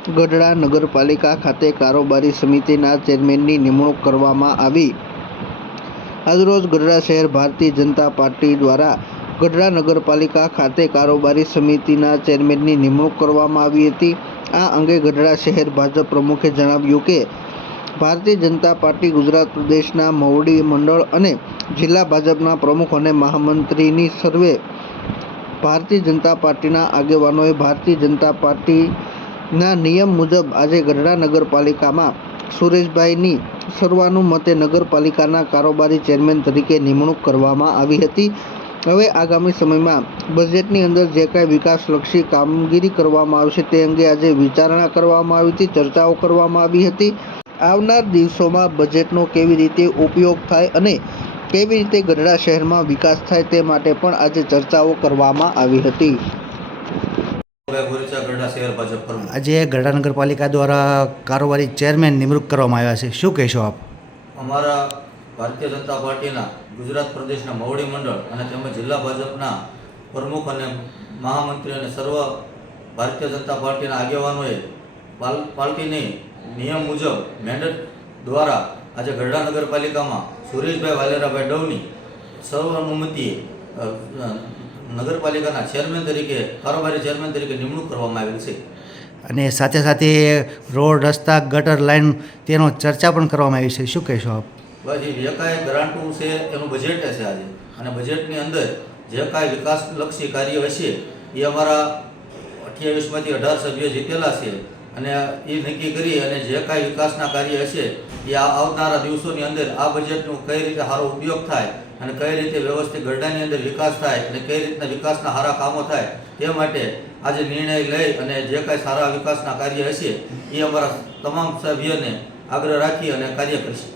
ગઢડા નગરપાલિકા ખાતે કારોબારી સમિતિના ચેરમેનની નિમણૂક કરવામાં આવી. આજરોજ ગઢડા શહેર ભારતીય જનતા પાર્ટી દ્વારા ગઢડા નગરપાલિકા ખાતે કારોબારી સમિતિના ચેરમેનની નિમણૂક કરવામાં આવી હતી. આ અંગે ગઢડા શહેર ભાજપ પ્રમુખે જણાવ્યું કે, ભારતીય જનતા પાર્ટી ગુજરાત પ્રદેશના મોવડી મંડળ અને જિલ્લા ભાજપના પ્રમુખ અને મહામંત્રીની સર્વે ભારતીય જનતા પાર્ટીના આગેવાનોએ ભારતીય જનતા પાર્ટીના નિયમ મુજબ આજે ગઢડા નગરપાલિકામાં સુરેશભાઈની સર્વાનુમતે નગરપાલિકાના કારોબારી ચેરમેન તરીકે નિમણૂક કરવામાં આવી હતી. હવે આગામી સમયમાં બજેટની અંદર જે કાંઈ વિકાસલક્ષી કામગીરી કરવામાં આવશે તે અંગે આજે વિચારણા કરવામાં આવી હતી, ચર્ચાઓ કરવામાં આવી હતી. આવનાર દિવસોમાં બજેટનો કેવી રીતે ઉપયોગ થાય અને કેવી રીતે ગઢડા શહેરમાં વિકાસ થાય તે માટે પણ આજે ચર્ચાઓ કરવામાં આવી હતી ભાઈ ગોરીચા ગઢડા શહેર ભાજપ પ્રમુખ આજે ગઢડા નગરપાલિકા દ્વારા કારોબારી ચેરમેન નિમણૂક કરવામાં આવ્યા છે. શું કહેશો આપ? અમારા ભારતીય જનતા પાર્ટીના ગુજરાત પ્રદેશના મવડી મંડળ અને તેમજ જિલ્લા ભાજપના પ્રમુખ અને મહામંત્રી અને સર્વ ભારતીય જનતા પાર્ટીના આગેવાનોએ પાર્ટીની નિયમ મુજબ મેન્ડેટ દ્વારા આજે ગઢડા નગરપાલિકામાં સુરેશભાઈ વાલેરાભાઈ ડવની સર્વાનુમતિએ અ, અ, નગરપાલિકાના ચેરમેન તરીકે કારોબારી ચેરમેન તરીકે નિમણૂક કરવામાં આવેલ છે. અને સાથે સાથે રોડ રસ્તા ગટર લાઈન તેનો ચર્ચા પણ કરવામાં આવી છે. શું કહેશો આપ? બસ એ જે કાંઈ ગ્રાન્ટનું છે એનું બજેટ છે આજે. અને બજેટની અંદર જે કાંઈ વિકાસલક્ષી કાર્ય હશે એ અમારા અઠ્યાવીસમાંથી અઢાર સભ્યો જીતેલા છે. અને એ નક્કી કરી અને જે કાંઈ વિકાસના કાર્ય હશે એ આવનારા દિવસોની અંદર આ બજેટનો કઈ રીતે સારો ઉપયોગ થાય અને કઈ રીતે વ્યવસ્થિત ગરડાની અંદર વિકાસ થાય અને કઈ રીતના વિકાસના સારા કામો થાય તે માટે આજે નિર્ણય લઈ અને જે કાંઈ સારા વિકાસના કાર્ય હશે એ અમારા તમામ સભ્યોને આગ્રહ રાખી અને કાર્ય કરીશું.